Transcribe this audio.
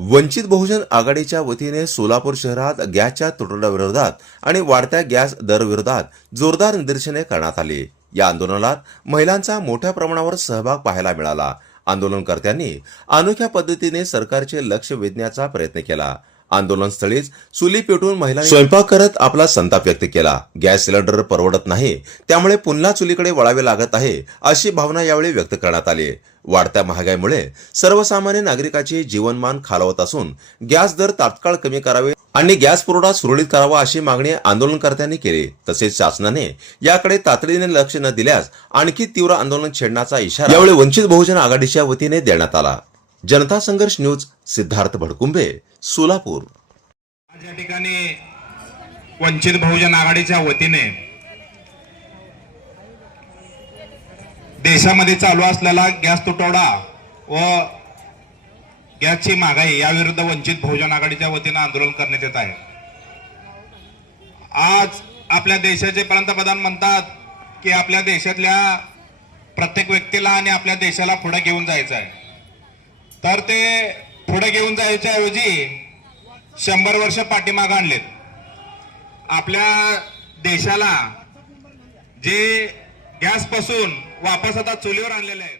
वंचित बहुजन आघाडीच्या वतीने सोलापूर शहरात गॅसच्या तुटवड्याविरोधात आणि वाढत्या गॅस दरविरोधात जोरदार निदर्शने करण्यात आली। या आंदोलनात महिलांचा मोठ्या प्रमाणावर सहभाग पाहायला मिळाला। आंदोलनकर्त्यांनी अनोख्या पद्धतीने सरकारचे लक्ष वेधण्याचा प्रयत्न केला। आंदोलनस्थळीच चुली पेटवून महिलांनी स्वयंपाक करत आपला संताप व्यक्त केला। गॅस सिलेंडर परवडत नाही, त्यामुळे पुन्हा चुलीकडे वळावे लागत आहे, अशी भावना यावेळी व्यक्त करण्यात आली। वाढत्या महागाईमुळे सर्वसामान्य नागरिकांचे जीवनमान खालावत असून गॅस दर तात्काळ कमी करावे आणि गॅस पुरवठा सुरळीत करावा अशी मागणी आंदोलनकर्त्यांनी केली। तसेच शासनाने याकडे तातडीने लक्ष न दिल्यास आणखी तीव्र आंदोलन छेडण्याचा इशारा यावेळी वंचित बहुजन आघाडीच्या वतीने देण्यात आला। जनता संघर्ष न्यूज, सिद्धार्थ भडकुंबे, सोलापूर। या ठिकाणी वंचित बहुजन आघाडीच्या वतीने देशामध्ये चालू असलेला गॅस तुटवडा व गॅसची महागाई याविरुद्ध वंचित बहुजन आघाडीच्या वतीने आंदोलन करण्यात येत आहे। आज आपल्या देशाचे पंतप्रधान म्हणतात की आपल्या देशातल्या प्रत्येक व्यक्तीला आणि आपल्या देशाला पुढे घेऊन जायचं आहे, तर ते पुढे घेऊन जायच्या ऐवजी 100 वर्ष पाठीमागे आणलेत। आपल्या देशाला जे गॅस पासून वापस आता चुलीवर आणलेले आहेत।